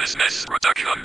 Business Production.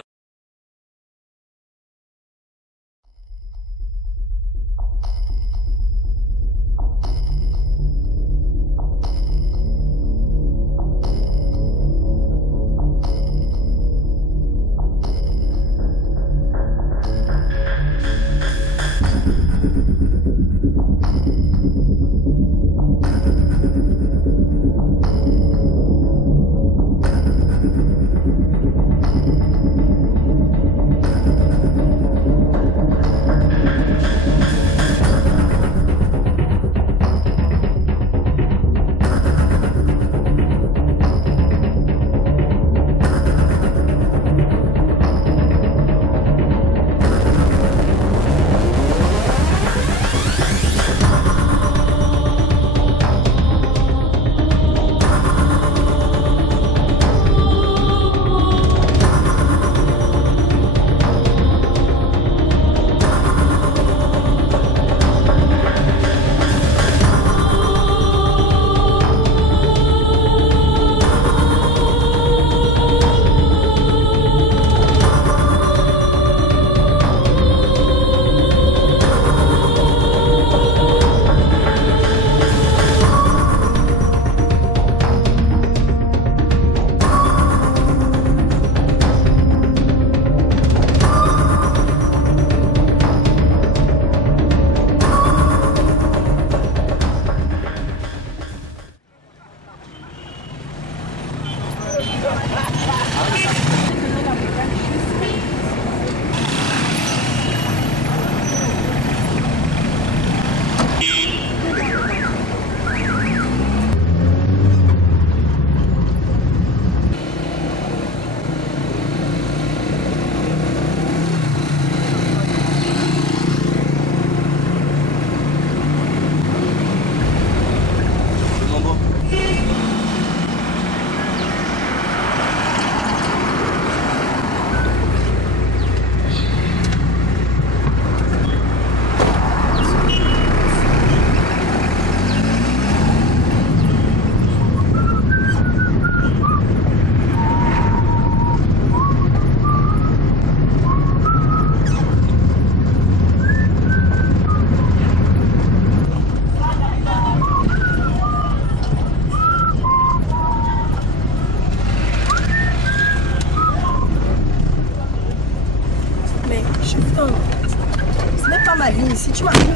Ce n'est pas ma ligne, si tu m'arrives.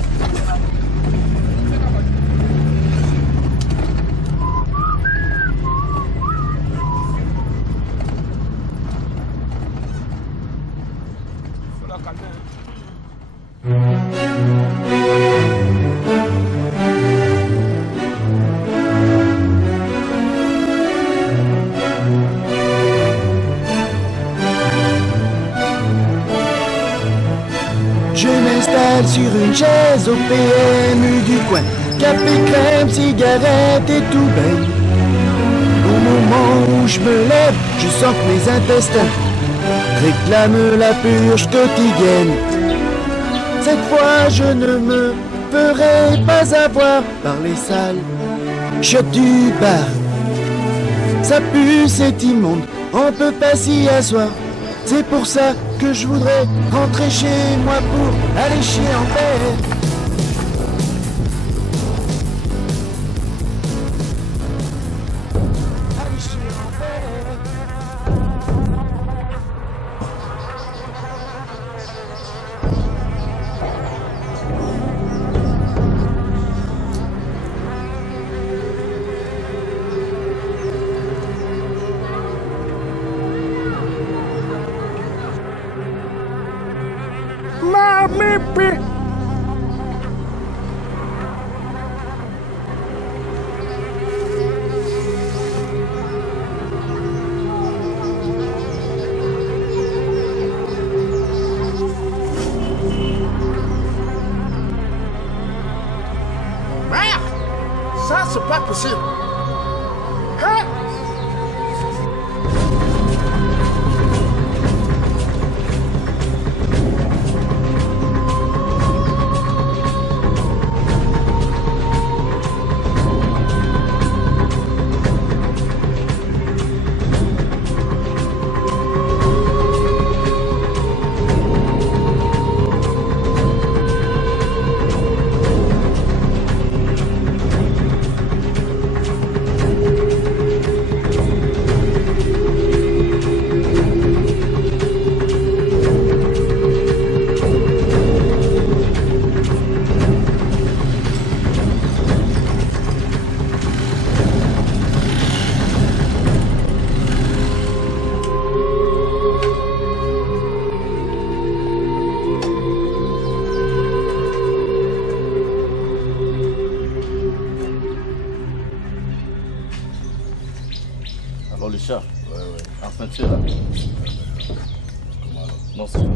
Je m'installe sur une chaise au PMU du coin. Café, crème, cigarette et tout ben. Au moment où je me lève, je sens que mes intestins réclament la purge quotidienne. Cette fois, je ne me ferai pas avoir par les sales chiottes du bar. Ça pue, c'est immonde, on peut pas s'y asseoir. C'est pour ça que je voudrais rentrer chez moi pour aller chier en paix. Aller chier en paix. Mamipi. Merde! Ça, c'est pas possible. Hein? tu es là. Non, c'est bon.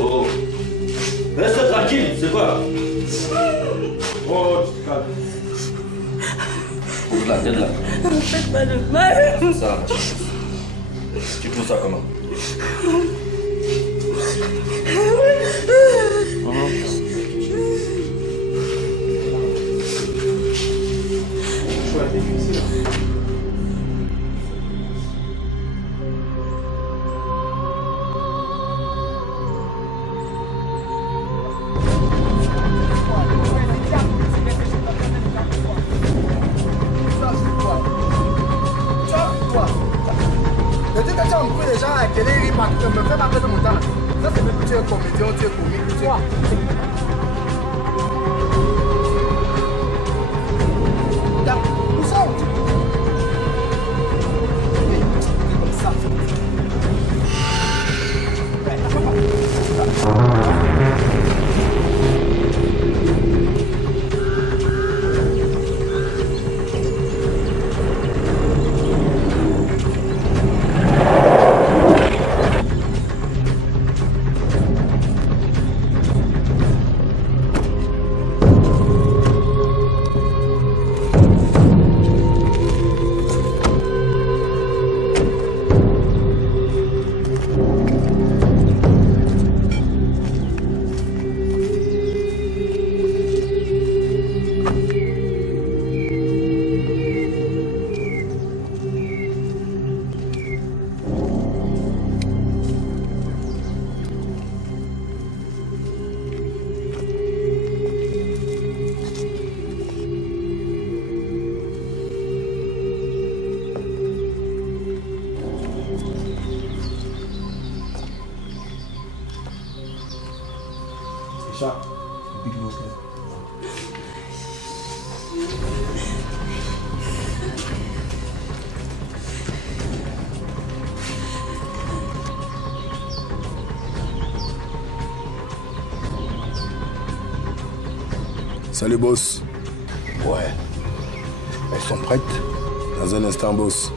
Oh, reste tranquille, c'est quoi? Oh, tu te calmes. Ouvre la tête là. Faites pas de mal. Ça. Tu trouves ça comment? Me fais pas perdre mon temps. Ça c'est même que tu es comédien, tu es comique, tu es... Où ça? C'est comme ça. Salut, boss. Ouais. Elles sont prêtes? Dans un instant, boss.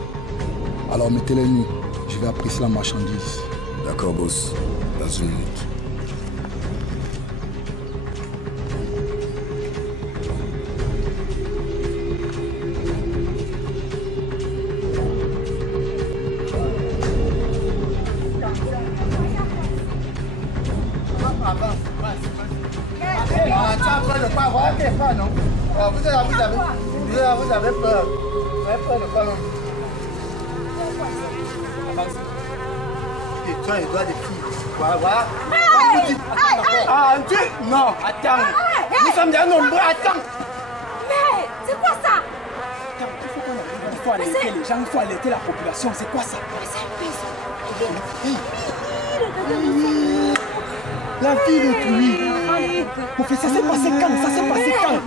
Alors mettez-les nues. Je vais apprécier la marchandise. D'accord, boss. Dans une minute. Vous avez peur. Vous avez peur de quoi, non? Et toi, les doigts des filles. Voilà, voilà. Ah, un truc? Non, attends. Nous sommes des nombreux, attends. Mais c'est quoi ça? Il faut alerter les gens, il faut alerter la population. C'est quoi ça? La fille de lui. Professeur, ça s'est passé quand? Ça s'est passé quand?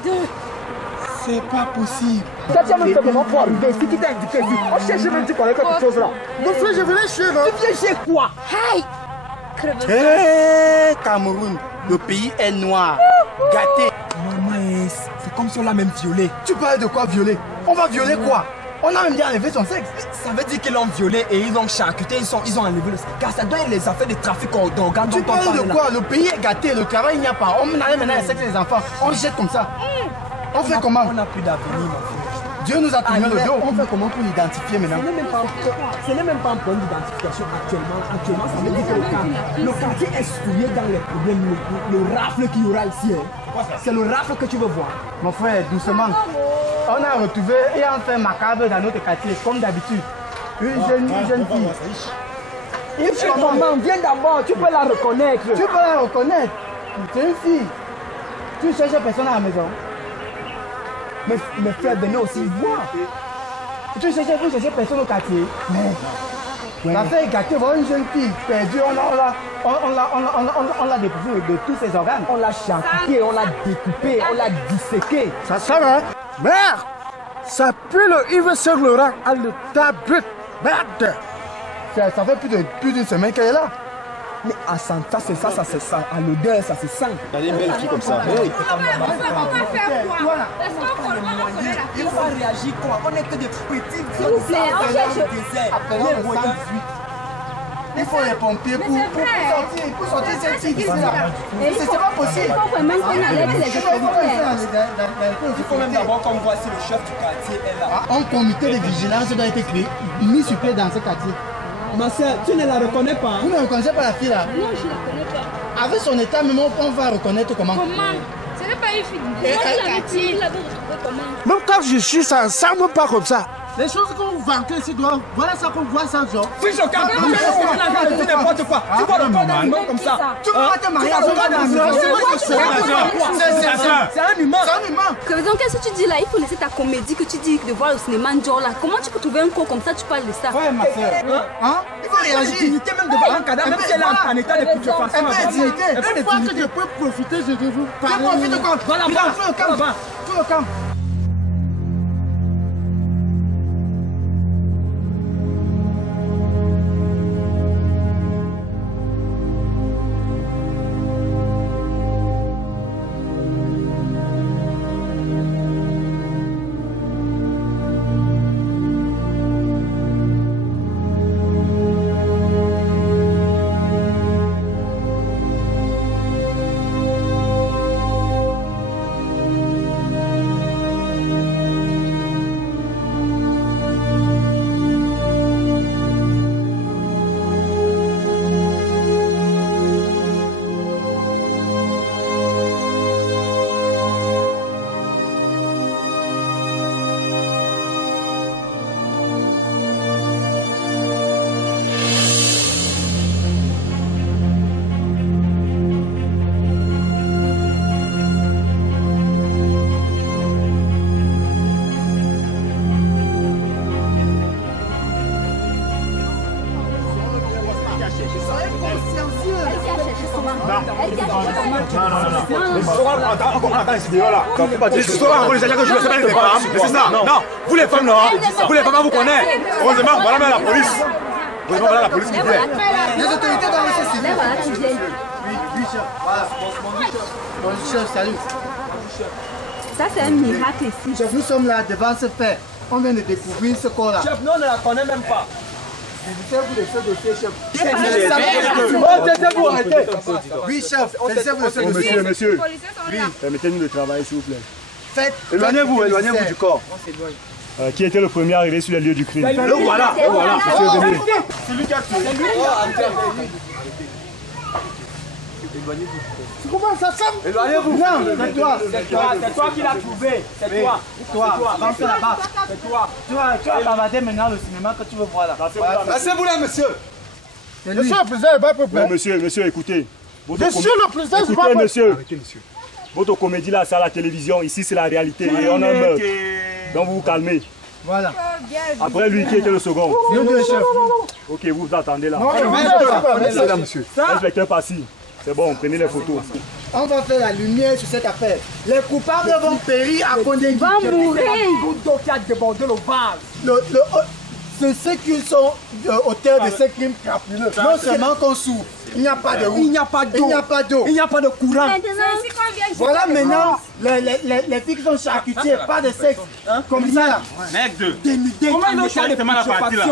C'est pas possible. Ça tient même fait comment pour arriver ici? Qui t'a indiqué ici? On cherche même tu connais quelque chose là. Mon frère, je venais chez non? Tu viens chez quoi? Hey! Hé, Cameroun, le pays est noir, gâté. Maman, c'est comme si on l'a même violé. Tu parles de quoi violer? On va violer quoi? On a même bien enlevé son sexe. Ça veut dire qu'ils l'ont violé et ils ont charcuté, ils ont enlevé le sexe. Car ça donne les affaires de trafic d'organes. Tu parles de quoi? Le pays est gâté, le travail il n'y a pas. On enlève maintenant les sexes des enfants. On jette comme ça. On fait comment? On n'a plus d'avenir, ma fille. Dieu nous a tourné le dos. On fait comment pour l'identifier maintenant? Ce n'est même pas un point d'identification actuellement. Actuellement, ça veut dire que le quartier est souillé dans les problèmes. Le rafle qu'il y aura ici, c'est le rafle que tu veux voir. Mon frère, doucement. On a retrouvé et on fait macabre dans notre quartier, comme d'habitude. Une jeune fille. Maman, viens d'abord, tu peux la reconnaître. Tu peux la reconnaître. C'est une fille. Tu ne cherches personne à la maison. Mes frères venaient aussi voir. Tu cherchais personne au quartier. Mais la fille est gâtée, voilà une jeune fille perdue, on l'a dépourvue de tous ses organes. On l'a charcuté, on l'a découpé, on l'a disséqué. Ça sent, hein? Merde! Ça pue le Yves Saint Laurent à l'état brut. Merde! Ça fait plus d'une semaine qu'elle est là. Mais à ça c'est ça, ça se sent. À l'odeur, ça se sent. Regardez une belle fille comme ça. Hey. On va faire quoi? Est-ce qu'on connaît la Il va réagir quoi? On est que des petits. S'il vous plaît, on cherche. Il faut les pompiers pour sortir cette fille d'ici là. C'est pas possible. Il faut vraiment qu'on alerte les autorités. Il faut même d'abord qu'on voit si le chef du quartier est là. Un comité de vigilance doit être créé, mis sur pied dans ce quartier. Ma soeur, tu ne la reconnais pas? Vous ne reconnaissez pas la fille là? Non, je ne la connais pas. Avec son état, même on va reconnaître comment. Comment? Ce n'est pas une fille. Comment Même quand je suis, ça ne semble pas comme ça. Les choses qu'on vend ici, voilà ça qu'on voit ça, genre. Fiche au camp, tu n'importe quoi. Tu vois le corps d'un humain comme ça. Tu vas te marier avec c'est un humain. C'est un humain. Donc, qu'est-ce que tu dis là? Il faut laisser ta comédie que tu dis de voir au cinéma Njor là. Comment tu peux trouver un corps comme ça? Tu parles de ça. Ouais, ma soeur. Hein? Il faut réagir. Dignité même devant un cadavre, même si elle est en état de putréfaction. Un peu de dignité. Une fois que je peux profiter, je vais vous parler. Tu profites de quoi? Voilà, tout le camp. C'est ça. Non, vous les femmes, non. Vous les femmes, vous connaissez. Heureusement, voilà même la police. Heureusement, voilà la police qui vient. Les autorités doivent rester civiles. Voilà, tu viens. Oui, chef. Voilà. Bonjour, chef, salut. Ça, c'est un miracle ici. Chef, nous sommes là devant ce fait. On vient de découvrir ce corps-là. Chef, nous on ne la connaît même pas. Félicitez-vous de ce dossier, chef. Taisez-vous, arrêtez. Oui, chef. Félicitez-vous de ce dossier. Monsieur, permettez-nous de travailler, s'il vous plaît. Faites. Éloignez-vous du corps. Qui était le premier arrivé sur les lieux du crime? Le voilà. Monsieur, venez. C'est lui qui a tué. C'est lui. Tu comprends ça, Sam? Éloignez-vous. Non, c'est toi. C'est toi qui l'as trouvé. C'est toi. Toi, avance là-bas. C'est toi. Tu vas bavarder maintenant le cinéma que tu veux voir là. Laissez-vous là, monsieur. Monsieur le président, il va pas Non, monsieur, écoutez. Monsieur le président, je écoutez, monsieur. Votre comédie là, c'est à la télévision. Ici, c'est la réalité. Et on a un meurtre. Donc, vous vous calmez. Voilà. Après, lui qui était le second. Nous deux, chef. Ok, vous vous attendez là. Restez là, monsieur. Inspecteur Passy. C'est bon, prenez les photos. On va faire la lumière sur cette affaire. Les coupables vont périr à condamner. Ils vont mourir. Goutte d'eau qui a débordé le vase. C'est ceux qui sont auteurs de ces crimes crapuleux. Non seulement qu'on souffre, il n'y a pas de route. Il n'y a pas d'eau. Il n'y a pas d'eau. Il n'y a pas de courant. Voilà maintenant les filles qui sont charcutiers, pas de sexe. Comme ça. Mec de. Comment ils ont choisi de la partie là?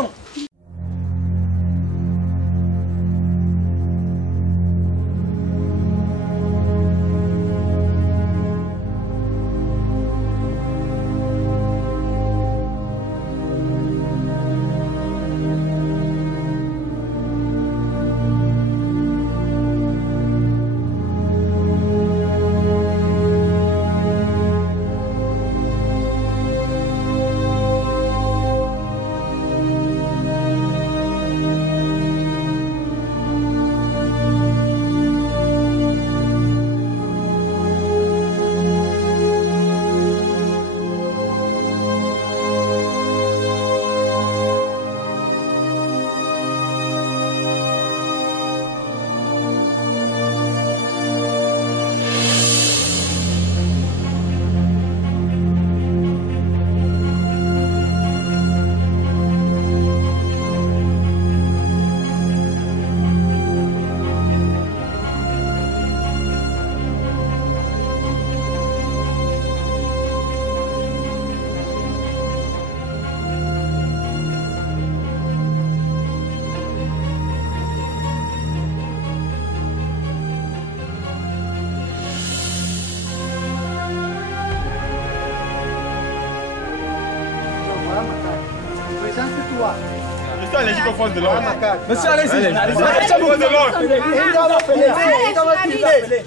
allergique aux forces de l'ordre. Monsieur, allez-y.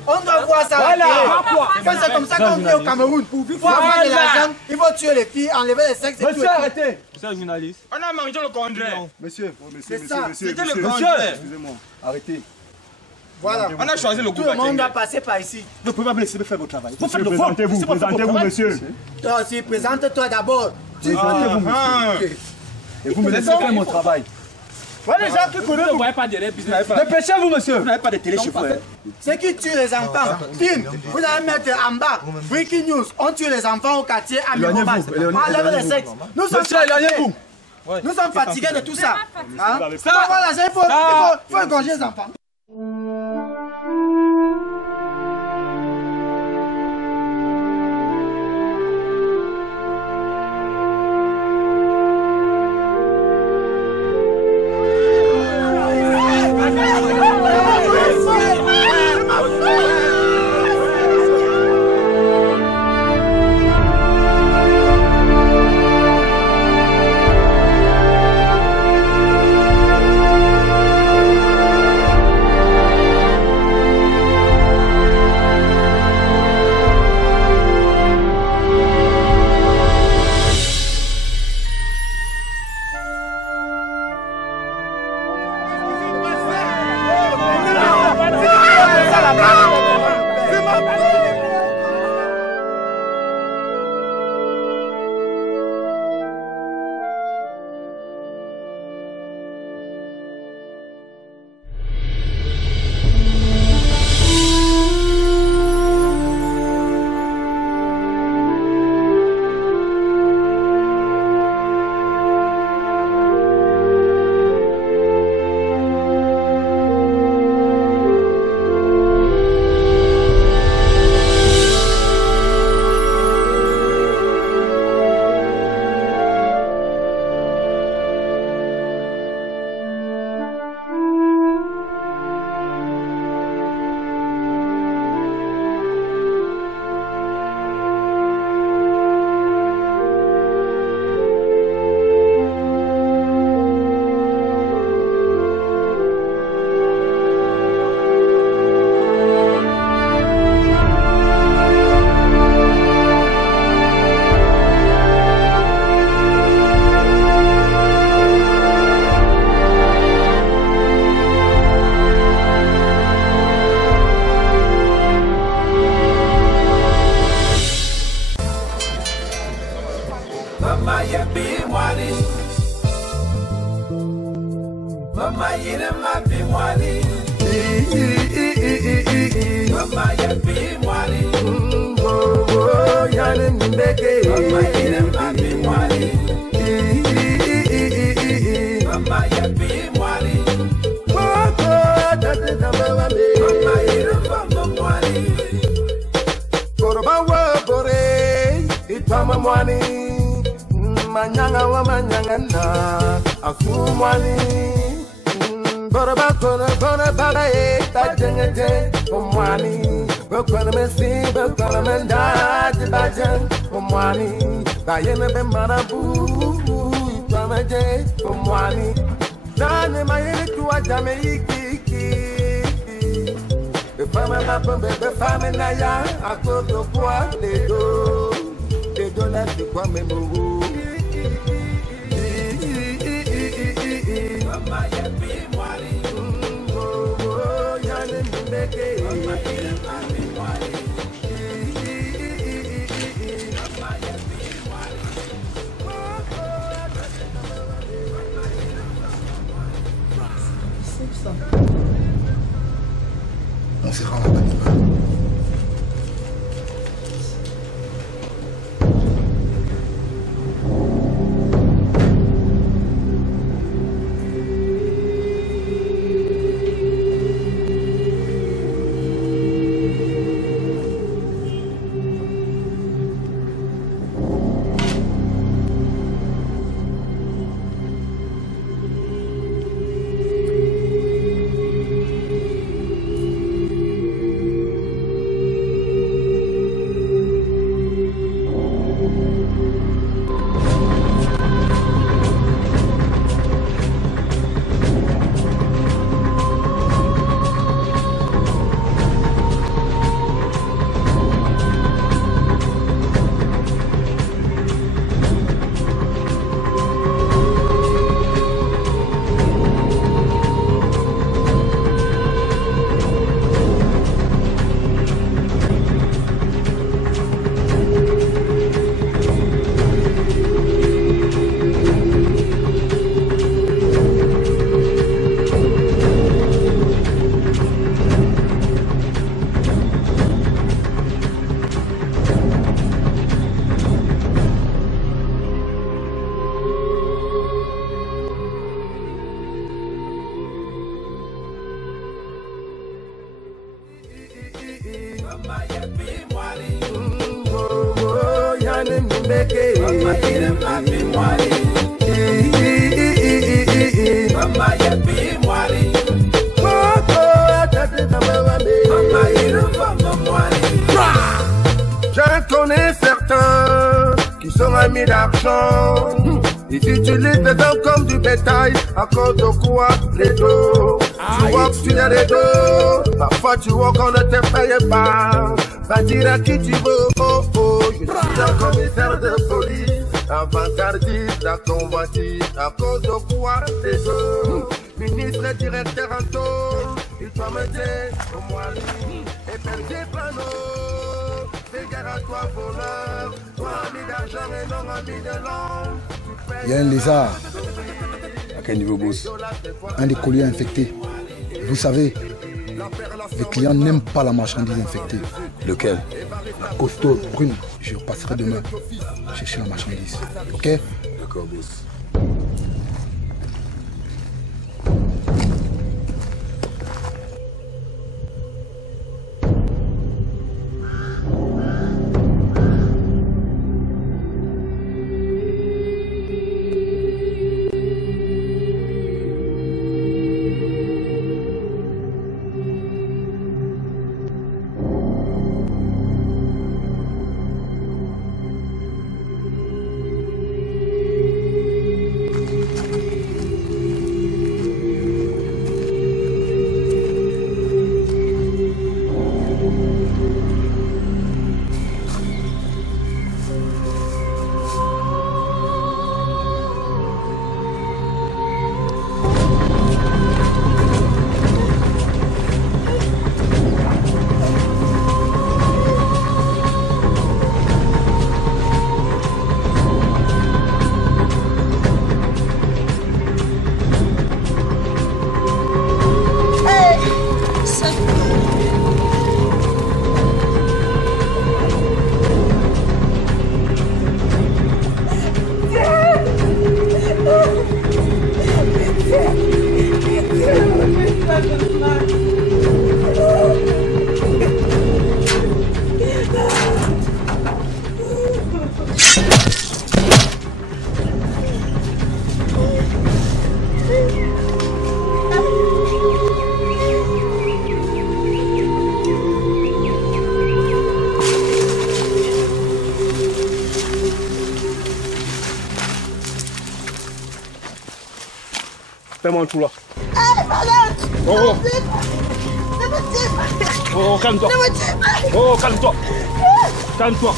On doit voir ça. C'est comme ça qu'on vit au Cameroun. Pour avoir de l'argent, il faut tuer les filles, enlever les sexes. Monsieur, arrêtez. Monsieur journaliste. On a mangé le contraire. Monsieur, c'est ça. C'était le contraire. Excusez-moi. Arrêtez. Voilà. On a choisi le groupe. Tout le monde doit passer par ici. Vous ne pouvez pas me laisser faire votre travail. Vous faites le Présentez-vous, monsieur. Toi aussi, présente-toi d'abord. Présentez-vous, monsieur. Et vous me laissez faire mon travail. Voilà les gens qui connaissent. Vous ne voyez pas derrière business. Dépêchez-vous, monsieur. Vous n'avez pas de télé chez vous. Ceux qui tuent les enfants, film, vous allez mettre en bas. Breaking news, on tue les enfants au quartier à Mimobas. Enlève les sexes. Nous sommes fatigués. Nous sommes fatigués de tout ça. Ça, voilà, il faut égorger les enfants. Manyanga wa manyanga na afumwani Boraba kona baba e tajengete omwani Bokwana mesi bokwana menda tibajan omwani Bayene be marabu itamaje omwani Dane mayene tuwa jame iki Be fama la pombe be fama na ya akoto kwa ledo Ledo la ti kwa memo On se rend là-bas. Je connais certains qui sont amis d'argent. Ils utilisent les hommes comme du bétail. À cause de quoi? Les dos. Tu vois que tu as les dos. Parfois tu vois qu'on ne te paye pas. Va dire à qui tu veux. Oh oh. Je suis un commissaire de police, avant-gardiste, la convoitise. À cause de quoi? Les dos. Ministre et directeur en taux. Il doit me dire au moins et perdre plano. Fais gare à toi voleur. Toi ami d'argent et non ami de l'homme. Il y a un lézard. À quel niveau, boss? Un des colliers infectés. Vous savez, les clients n'aiment pas la marchandise infectée. Lequel? La costaud, brune. Je repasserai demain chercher la marchandise. Ok? D'accord, boss. Fais-moi un trou là. Oh, oh, calme-toi. Oh, calme-toi. Calme-toi.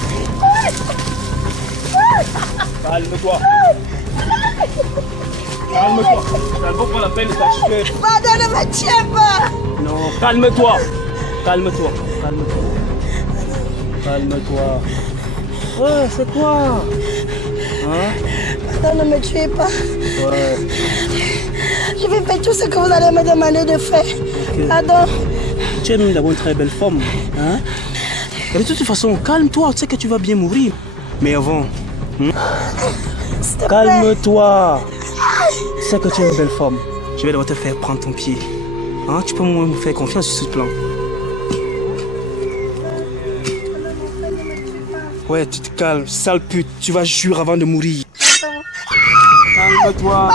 Calme-toi. Calme-toi. Ça ne vaut pas la peine de t'acheter. Pardon, ne me tiens pas. Non, calme-toi. Calme-toi. Calme-toi. Calme-toi. Ouais, c'est toi. Hein? Pardon, ne me tuez pas. Ouais. Je vais faire tout ce que vous allez me demander de faire. Okay. Pardon. Tu es même d'abord une très belle femme. Hein? Et de toute façon, calme-toi. Tu sais que tu vas bien mourir. Mais avant, calme-toi. Tu sais que tu es une belle femme. Je vais devoir te faire prendre ton pied. Hein? Tu peux me faire confiance sur ce plan. Ouais, tu te calmes. Sale pute. Tu vas jurer avant de mourir. Calme-toi.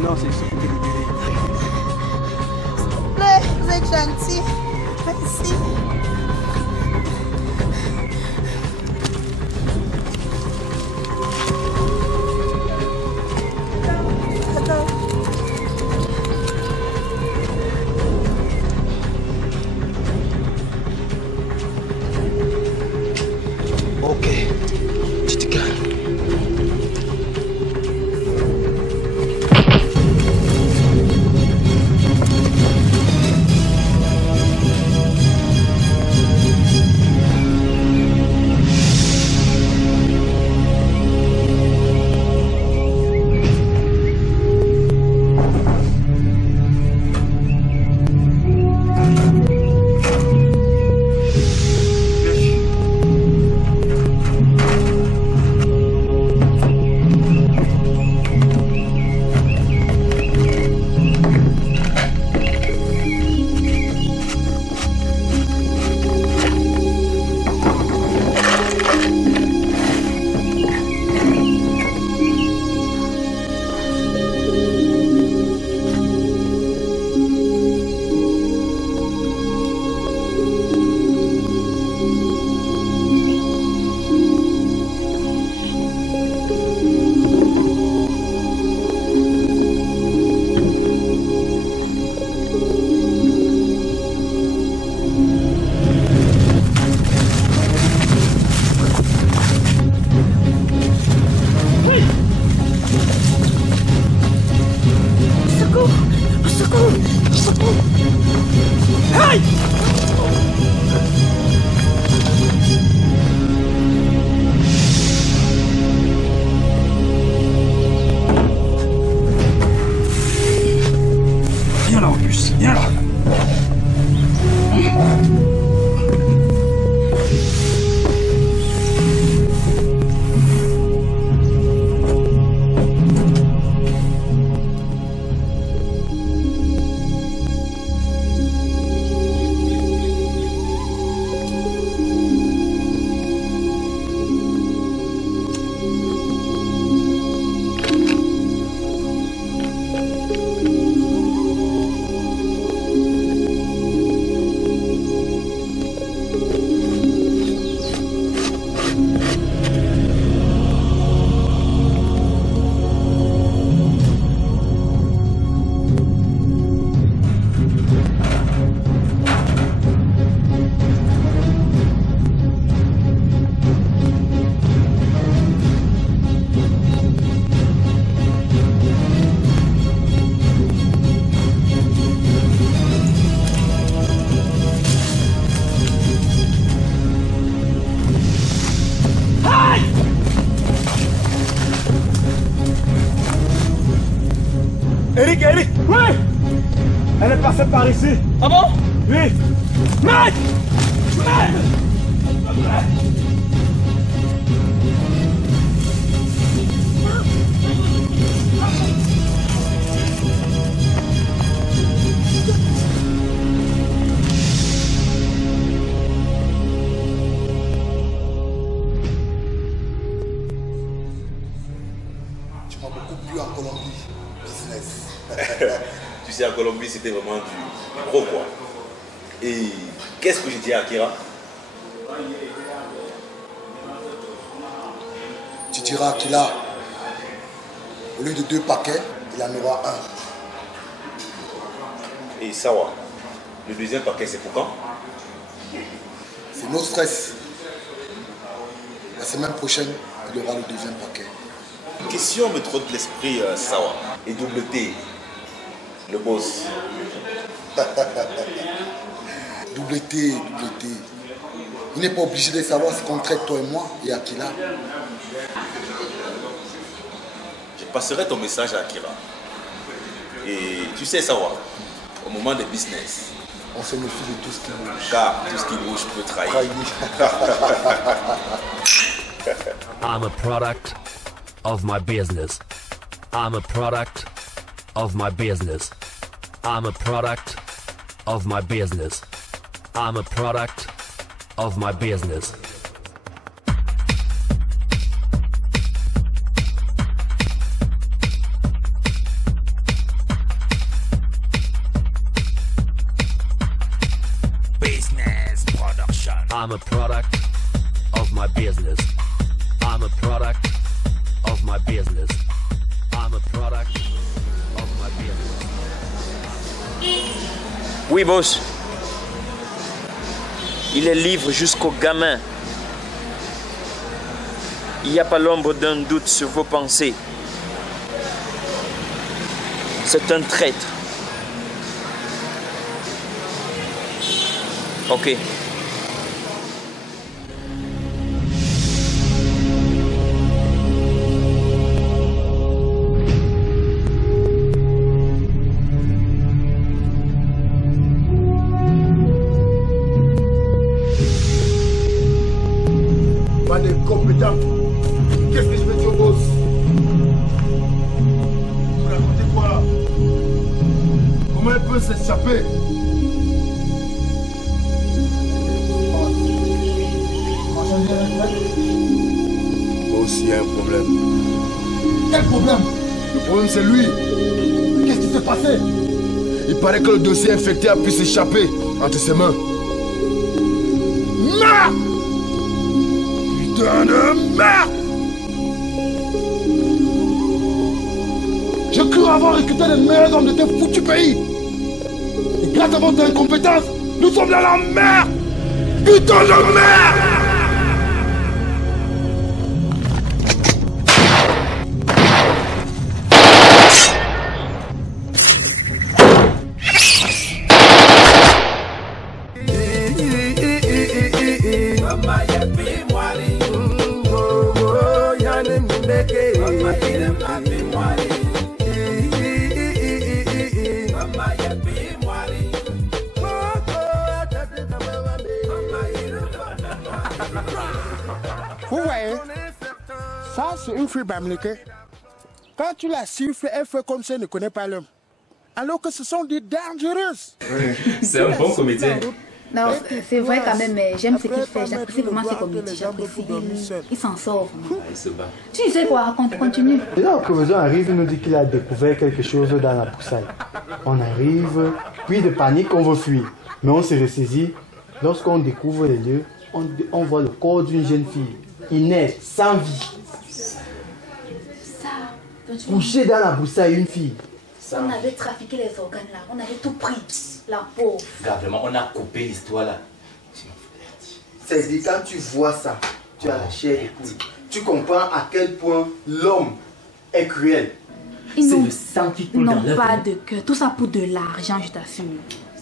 Non, c'est ça. Vous êtes gentil. Merci. Ok. Tu te calmes. Eric, oui. Elle est passée par ici. Ah bon? Oui. Mec! Tu sais, en Colombie, c'était vraiment du gros quoi. Et qu'est-ce que j'ai dit à Akira? Tu diras qu'il a, au lieu de 2 paquets, il en aura 1. Et Sawa, le deuxième paquet, c'est pour quand? C'est notre stress. La semaine prochaine, il aura le deuxième paquet. Une question me trotte l'esprit, Sawa. Et double T, le boss. Double T. Il n'est pas obligé de savoir ce qu'on traite toi et moi et Akira. Je passerai ton message à Akira. Et tu sais, Sawa, au moment des business, on se méfie de tout ce qui bouge. Car tout ce qui bouge peut trahir. I'm a product of my business. I'm a product of my business. I'm a product of my business. I'm a product of my business. Business production. I'm a product of my business. I'm a product of my business. I'm a product of my business. Oui, boss. Il est libre jusqu'au gamin. Il n'y a pas l'ombre d'un doute sur vos pensées. C'est un traître. Ok. Qu'est-ce que je vais dire au boss? Vous racontez quoi? Comment elle peut s'échapper? Boss, il y a un problème. Quel problème? Le problème c'est lui. Qu'est-ce qui s'est passé? Il paraît que le dossier infecté a pu s'échapper entre ses mains. Merde! Putain de merde! Je cru avoir recruté les meilleurs hommes de tes foutus pays. Et grâce à votre incompétence, nous sommes dans la merde! Putain de merde! Vous voyez, ça c'est une fille bamléquée. Quand tu la siffles, elle fait comme si elle ne connaît pas l'homme. Alors que ce sont des dangereuses. C'est un bon comédien. Non, c'est vrai quand même, mais j'aime ce qu'il fait. J'apprécie vraiment ses comédies. J'apprécie. Il s'en sort vraiment. Il se bat. Tu sais quoi, continue. Et là, le professeur arrive, il nous dit qu'il a découvert quelque chose dans la broussaille. On arrive, puis de panique, on veut fuir. Mais on se ressaisit. Lorsqu'on découvre les lieux, on voit le corps d'une jeune fille, inerte, sans vie. Couchée dans la broussaille, une fille. On avait trafiqué les organes là, on avait tout pris. La pauvre. Regarde, vraiment, on a coupé l'histoire là. C'est-à-dire, quand tu vois ça, tu as la chair et poule. Tu comprends à quel point l'homme est cruel. C'est le sang qui coule dans l'œuf. Ils n'ont pas de cœur. Tout ça pour de l'argent, je t'assure.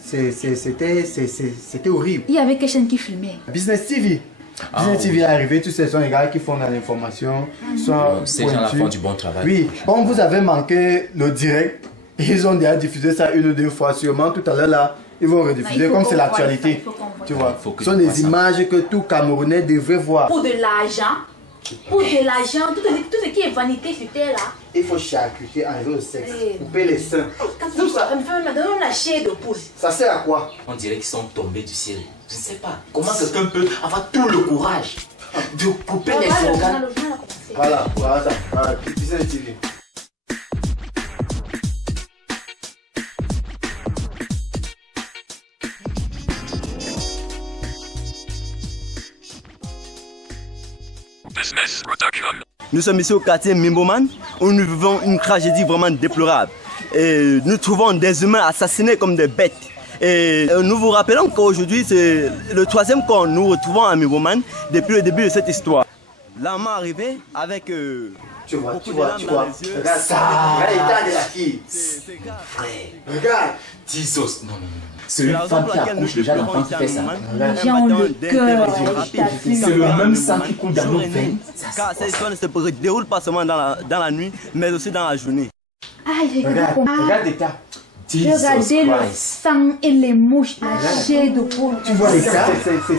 C'était horrible. Il y avait quelqu'un qui filmait. Business TV. Business TV est arrivé, tous ces sont les gars qui font dans l'information. Ces gens-là font du bon travail. Oui, bon, vous avez manqué le direct. Ils ont déjà diffusé ça une ou deux fois, sûrement tout à l'heure là. Ils vont rediffuser comme c'est l'actualité. Tu vois, ce sont des images que tout Camerounais devrait voir. Pour de l'argent, tout ce qui est vanité sur terre là. Il faut charcuter, enlever le sexe, couper les seins. Tout ça. Donne la chair de poule. Ça sert à quoi? On dirait qu'ils sont tombés du ciel. Je ne sais pas. Comment quelqu'un peut avoir tout le courage de couper les organes? Voilà, tu sais, TV. Nous sommes ici au quartier Mimboman où nous vivons une tragédie vraiment déplorable. Et nous trouvons des humains assassinés comme des bêtes. Et nous vous rappelons qu'aujourd'hui c'est le 3e corps nous retrouvons à Mimboman depuis le début de cette histoire. L'armée est arrivée avec tu vois, regarde ça, regarde l'état de la fille. Frère, regarde. Tisos, non. C'est une femme qui accouche déjà l'enfant qui fait ça. Les gens ont le cœur. C'est le même sang qui coule dans nos veines. Car cette histoire ne se déroule pas seulement dans la nuit, mais aussi dans la journée. Regarde l'état. Regardez le sang et les mouches, la chair de poule. Tu vois l'état,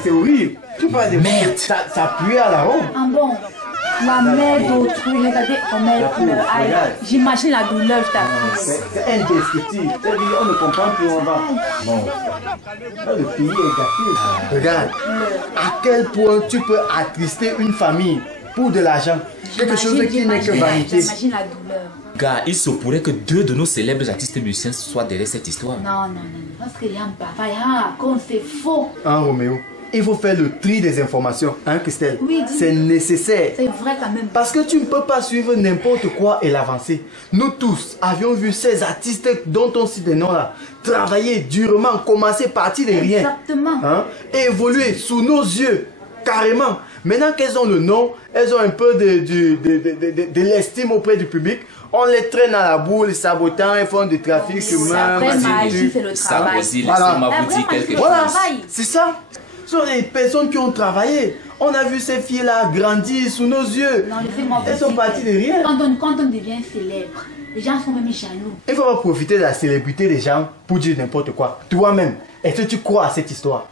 c'est horrible. Tu vois des merde. Ça pue à la honte. Ah bon? La mère d'autrui, regardez, j'imagine la douleur, je t'appelle. C'est indescriptible. On ne comprend plus où on va. Bon. Le pays est gâté. Regarde, à quel point tu peux attrister une famille pour de l'argent. Quelque chose qui n'est que vanité. J'imagine la douleur. Gars, il se pourrait que 2 de nos célèbres artistes musiciens soient derrière cette histoire. Non. Parce qu'il y a un papa, c'est faux. Hein, Roméo? Il faut faire le tri des informations, hein Christelle? Oui, c'est nécessaire. C'est vrai quand même. Parce que tu ne peux pas suivre n'importe quoi et l'avancer. Nous tous avions vu ces artistes dont on cite des noms là travailler durement, commencer partir de rien. Exactement. Hein, évoluer sous nos yeux, carrément. Maintenant qu'elles ont le nom, elles ont un peu de l'estime auprès du public. On les traîne à la boule, sabotant, ils font du trafic humain. Après, magie, c'est le travail. Voilà, c'est ça. Ce sont des personnes qui ont travaillé. On a vu ces filles-là grandir sous nos yeux. Non, elles sont parties de rien. Quand on devient célèbre, les gens sont même jaloux. Il ne faut pas profiter de la célébrité des gens pour dire n'importe quoi. Toi-même, est-ce que tu crois à cette histoire?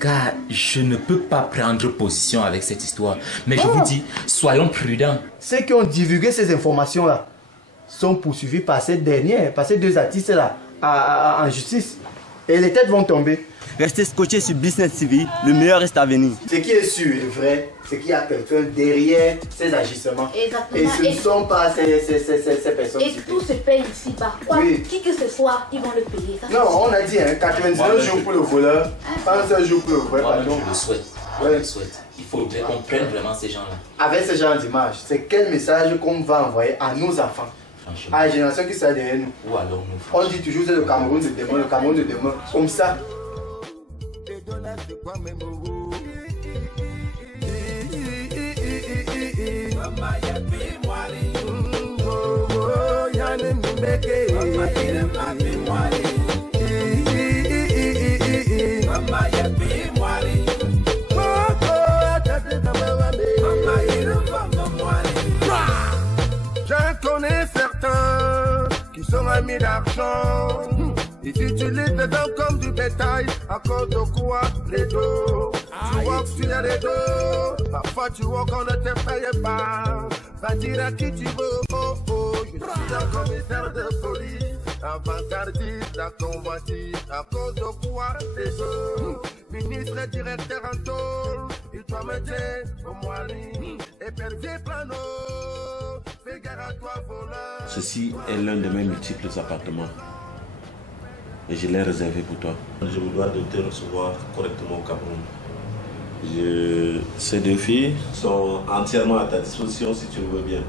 Car je ne peux pas prendre position avec cette histoire. Mais je vous dis, soyons prudents. Ceux qui ont divulgué ces informations-là sont poursuivis par cette dernière, par ces 2 artistes-là en justice. Et les têtes vont tomber. Restez scotchés sur Business TV, le meilleur reste à venir. Ce qui est sûr et vrai, c'est qu'il y a quelqu'un derrière ces agissements. Exactement. Et ce ne sont pas ces personnes. Et tout se paye ici bas. Oui. Qui que ce soit, ils vont le payer. Ça, non, on a dit 99 jours pour le voleur, 35 jours pour le vrai patron. Je le souhaite. Je le souhaite. Il faudrait qu'on prenne vraiment ces gens-là. Avec ce genre d'image, c'est quel message qu'on va envoyer à nos enfants? À la génération qui sera derrière nous. Ou alors nous. On dit toujours c'est le Cameroun de demain, le Cameroun de demain. Comme ça. Je connais certains qui sont amis d'argent. Ils utilisent les hommes comme du bétail à cause de quoi les dos. Tu vois que tu as les dos. Parfois tu vois qu'on ne te paye pas. Va dire à qui tu veux. Je suis un commissaire de police, avant-gardiste, la convoitise. À cause de quoi les dos. Ministre directeur en tôle. Il doit me dire au moyen. Et perdu plano. Fais gare à toi voleur. Ceci est l'un de mes multiples appartements. Et je l'ai réservé pour toi. Je me dois de te recevoir correctement au Cameroun. Ces 2 filles sont entièrement à ta disposition si tu le veux bien.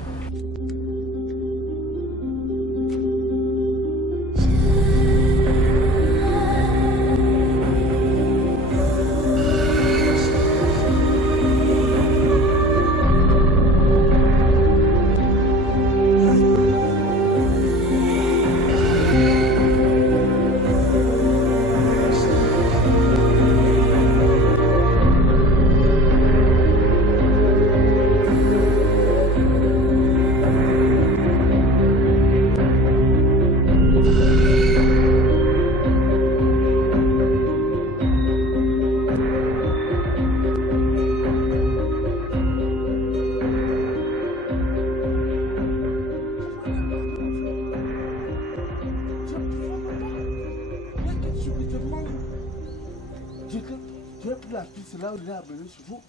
là où il a amené sur vous.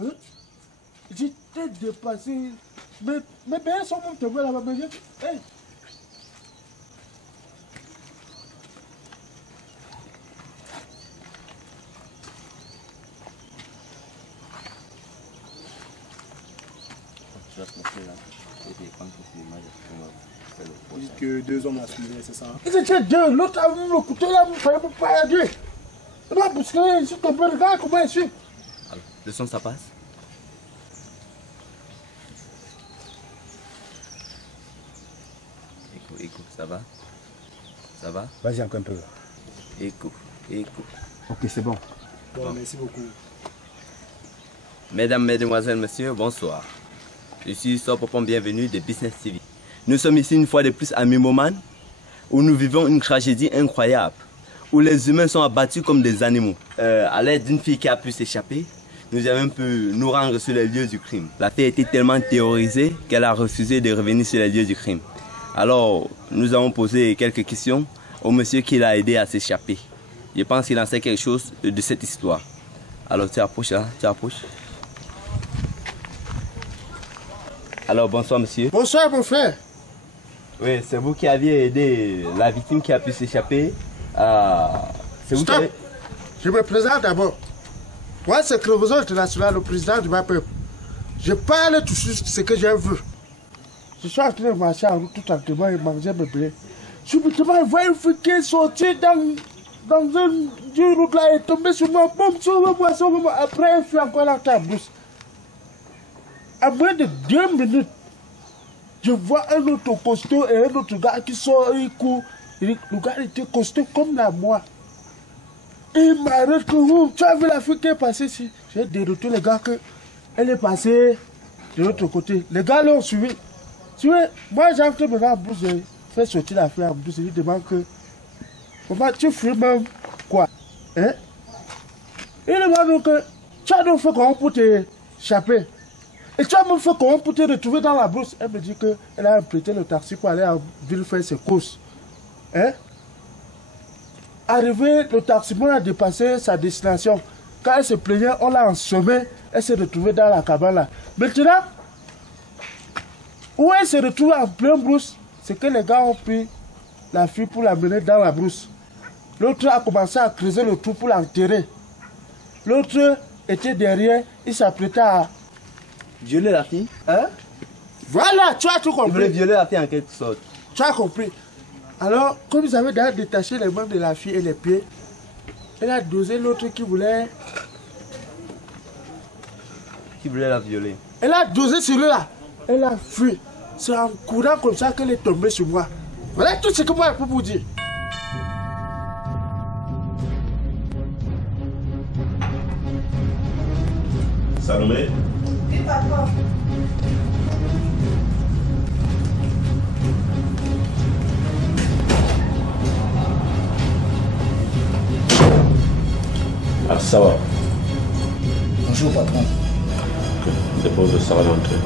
Hein? J'étais dépassé. Mes pères sont même tombés là-bas. Mais hey. Vous dites que 2 hommes la suivaient, c'est ça? Ils étaient 2, l'autre a vu le couteau là, vous ne fallait pas aider. Il va bousculer, s'il te plaît, regarde comment il suit. Le son, ça passe? Écoute, ça va? Ça va? Vas-y encore un peu. Écoute. Ok, c'est bon. Bon, merci beaucoup. Mesdames, Mesdemoiselles, Messieurs, bonsoir. Je suis Sopopon, bienvenue de Business TV. Nous sommes ici une fois de plus à Mimboman, où nous vivons une tragédie incroyable, où les humains sont abattus comme des animaux. À l'aide d'une fille qui a pu s'échapper, nous avons pu nous rendre sur les lieux du crime. La fille a été tellement terrorisée qu'elle a refusé de revenir sur les lieux du crime. Alors, nous avons posé quelques questions au monsieur qui l'a aidé à s'échapper. Je pense qu'il en sait quelque chose de cette histoire. Alors, tu approches là, tu approches. Alors, bonsoir monsieur. Bonsoir mon frère. Oui, c'est vous qui aviez aidé la victime qui a pu s'échapper. C'est vous qui avez... Je me présente d'abord. Moi, c'est Crevoso International, le président du peuple. Je parle tout de ce que j'ai vu. Je suis en train de marcher en route tout tranquillement et manger mes blés. Subitement, je vois une fille qui est sortie dans une route là et tombée sur moi. Boum, sur moi. Après, elle fait encore la tabouche. À moins de 2 minutes, je vois un autre costaud et un autre gars qui sort, il court. Le gars était costaud comme la moi. Et il m'arrête que tu as vu la fille qui est passée ici. J'ai dérouté les gars qu'elle est passée de l'autre côté. Les gars l'ont suivi. Moi j'ai entré maintenant en bouche, j'ai fait sortir la fille en bouche. Je lui demande que comment tu fuis même quoi? Hein? Il demande que tu as donc fait comment pour t'échapper. Et tu as même fait comment pour te retrouver dans la brousse. Elle me dit qu'elle a prêté le taxi pour aller en ville faire ses courses. Hein? Arrivé, le taximan a dépassé sa destination. Quand elle se plaignait, on l'a ensommée. Elle s'est retrouvée dans la cabane là. Maintenant, où elle se retrouve en pleine brousse, c'est que les gars ont pris la fille pour la mener dans la brousse. L'autre a commencé à creuser le trou pour l'enterrer. L'autre était derrière, il s'apprêtait à violer la fille. Hein? Voilà, tu as tout compris. Il voulait violer la fille en quelque sorte. Tu as compris. Alors, comme ils avaient déjà détaché les mains de la fille et les pieds, elle a dosé l'autre qui voulait... Qui voulait la violer. Elle a dosé celui-là. Elle a fui. C'est en courant comme ça qu'elle est tombée sur moi. Voilà tout ce que moi je peux vous dire. Salomé? Oui, papa. Ah, ça va. Bonjour, patron. Ok, dépose ça à l'entrée.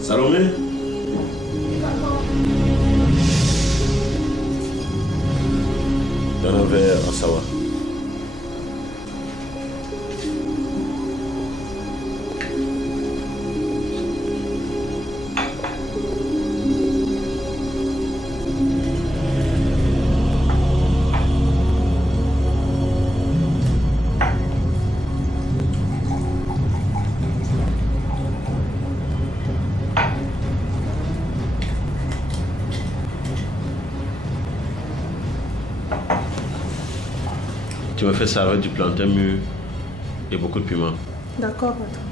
Salomé? Donne un verre à Sawa. Tu me fais ça avec du plantain mûr et beaucoup de piment. D'accord, patron.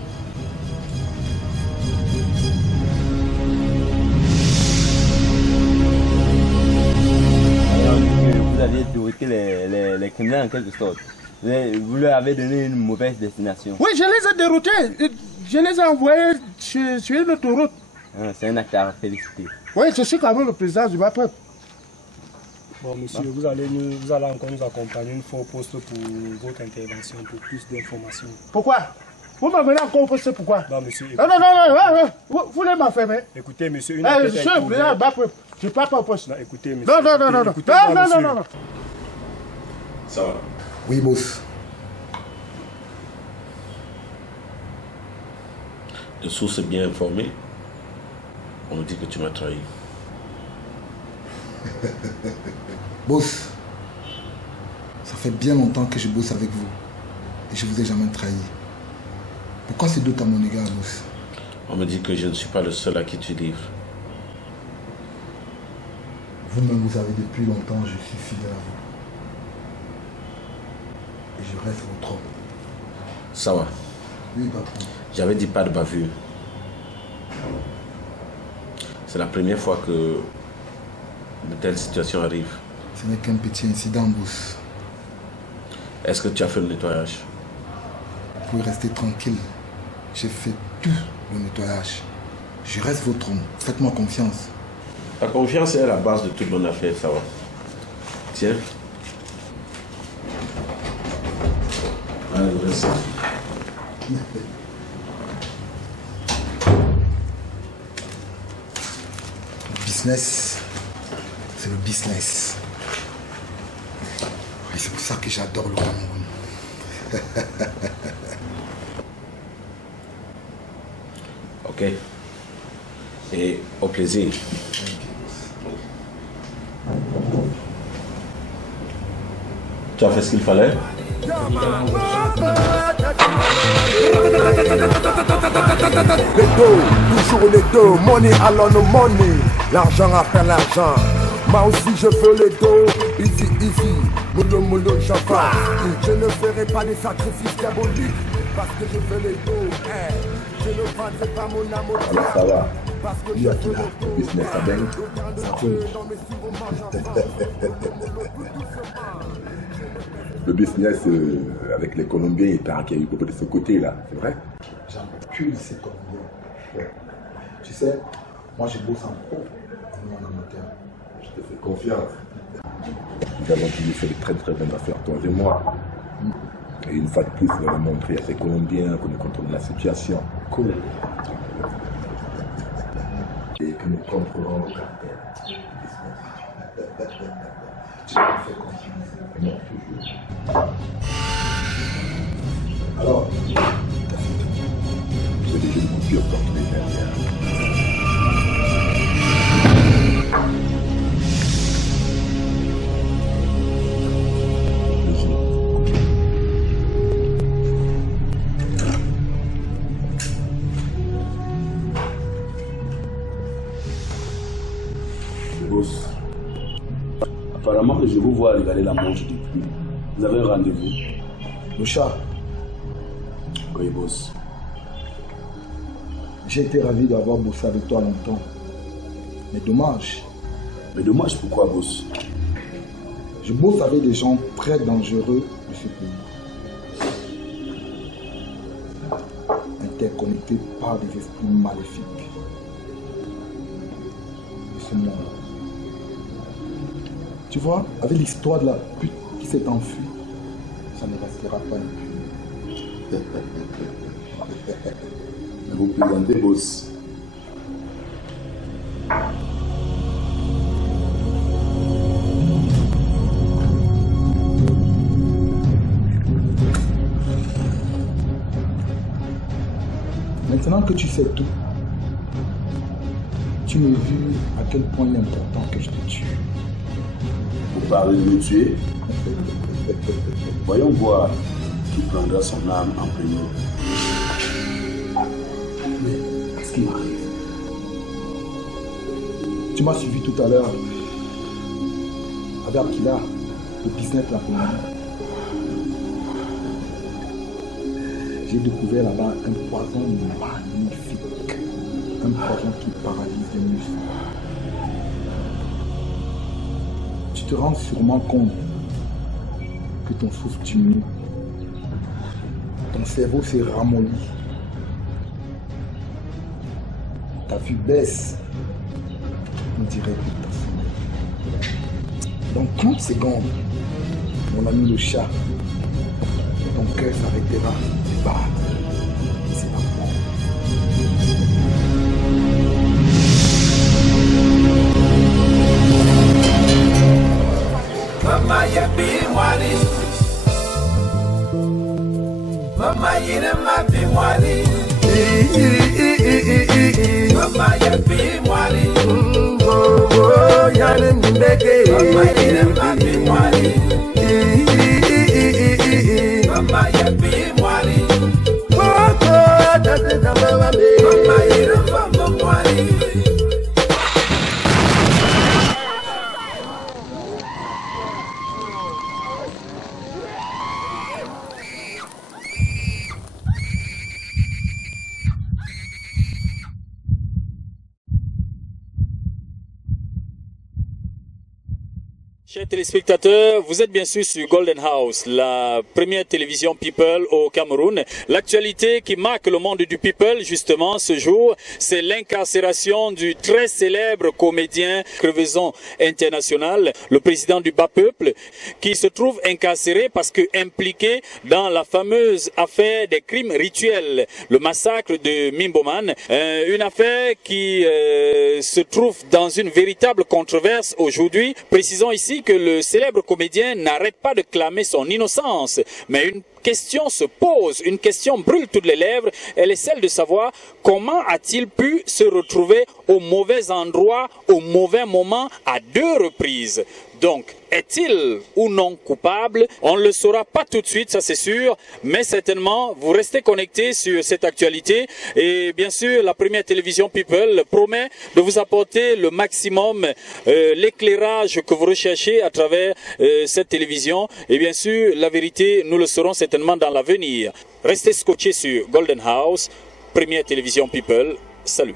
sécurité les criminels en quelque sorte. Vous leur avez donné une mauvaise destination. Oui, je les ai déroutés. Je les ai envoyés sur une autoroute. C'est un acte à féliciter. Oui, je suis quand même le président du peuple. Bon, monsieur, vous allez encore nous accompagner une fois au poste pour votre intervention, pour plus d'informations. Pourquoi? Vous m'amenez encore au poste, pourquoi? Non, monsieur. Non, vous voulez m'enfermer? Écoutez, monsieur, je suis le président du peuple. Je ne pars pas au poste. Non, écoutez, monsieur. Non. Ça va? Oui, boss. De sources bien informées, on me dit que tu m'as trahi. Boss, ça fait bien longtemps que je bosse avec vous et je vous ai jamais trahi. Pourquoi ces doutes à mon égard, boss? On me dit que je ne suis pas le seul à qui tu livres. Vous-même, vous savez depuis longtemps, je suis fidèle à vous. Et je reste votre homme. Ça va. Oui, patron. J'avais dit pas de bavure. C'est la première fois que de telles situations arrivent. Ce n'est qu'un petit incident, boss. Est-ce que tu as fait le nettoyage? Vous pouvez rester tranquille. J'ai fait tout le nettoyage. Je reste votre homme. Faites-moi confiance. La confiance est la base de toute bonne affaire, ça va. Tiens. Allez, reste. Le business, c'est le business. Et c'est pour ça que j'adore le Cameroun. Ok. Et au plaisir. Tu as fait ce qu'il fallait? Les dos, toujours les dos, money alone no money. L'argent appelle l'argent. Moi aussi je veux les dos, easy, moulou, java. Je ne ferai pas des sacrifices diaboliques parce que je veux les dos. Je ne vendrai pas mon amour. Alors ça va. Il y a qui là? Le business à bien. Ça roule. Le business avec les Colombiens est paraqué de ce côté-là, c'est vrai? J'encule ces Colombiens. Ouais. Tu sais, moi je bosse en pro, en amateur. Je te fais confiance. Nous avons toujours fait de très bonnes affaires, toi et moi. Et une fois de plus, on va montrer à ces Colombiens que nous contrôlons la situation. Cool. Et que nous contrôlons le caractère. Tu me fais confiance. Non, toujours. Alors, j'ai des jeunes montures comme les dernières. Boss, apparemment je vous vois regarder la montre depuis. Vous avez un rendez-vous? Le chat. Oui, boss. J'ai été ravi d'avoir bossé avec toi longtemps. Mais dommage. Mais dommage pourquoi, boss? Je bosse avec des gens très dangereux de ce pays. Interconnectés par des esprits maléfiques. De ce monde. Tu vois, avec l'histoire de la pute qui s'est enfuie, ça ne restera pas impuni. Vous plaisantez, boss. Maintenant que tu sais tout, tu me vu à quel point il est important que je te tue. Vous parlez de me tuer? Voyons voir qui prendra son âme en premier. Mais ce qui m'arrive, tu m'as suivi tout à l'heure avec Akila, le business de la Colombie. J'ai découvert là-bas un poison magnifique, un poison qui paralyse les muscles. Tu te rends sûrement compte que ton souffle diminue. Ton cerveau s'est ramolli. Ta vue baisse. On dirait que t'as sommeil. Dans 30 secondes, mon ami le chat, ton cœur s'arrêtera de battre. C'est la mort. Mama ya bi mwali, mama yina ma bi mwali, mama ya bi mwali, oh yana ndege, mama yina ma bi mwali, mama ya bi mwali, oh da mama yina ma mwali. Chers téléspectateurs, vous êtes bien sûr sur Golden House, la première télévision People au Cameroun. L'actualité qui marque le monde du People, justement, ce jour, c'est l'incarcération du très célèbre comédien crevaison international, le président du Bas Peuple, qui se trouve incarcéré parce que impliqué dans la fameuse affaire des crimes rituels, le massacre de Mimboman, une affaire qui se trouve dans une véritable controverse aujourd'hui. Précisons ici que le célèbre comédien n'arrête pas de clamer son innocence, mais une question se pose, une question brûle toutes les lèvres, elle est celle de savoir comment a-t-il pu se retrouver au mauvais endroit, au mauvais moment, à 2 reprises. Donc, est-il ou non coupable? On ne le saura pas tout de suite, ça c'est sûr, mais certainement, vous restez connectés sur cette actualité. Et bien sûr, la première télévision People promet de vous apporter le maximum, l'éclairage que vous recherchez à travers cette télévision. Et bien sûr, la vérité, nous le saurons certainement dans l'avenir. Restez scotchés sur Golden House, première télévision People. Salut.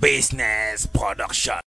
Business Production.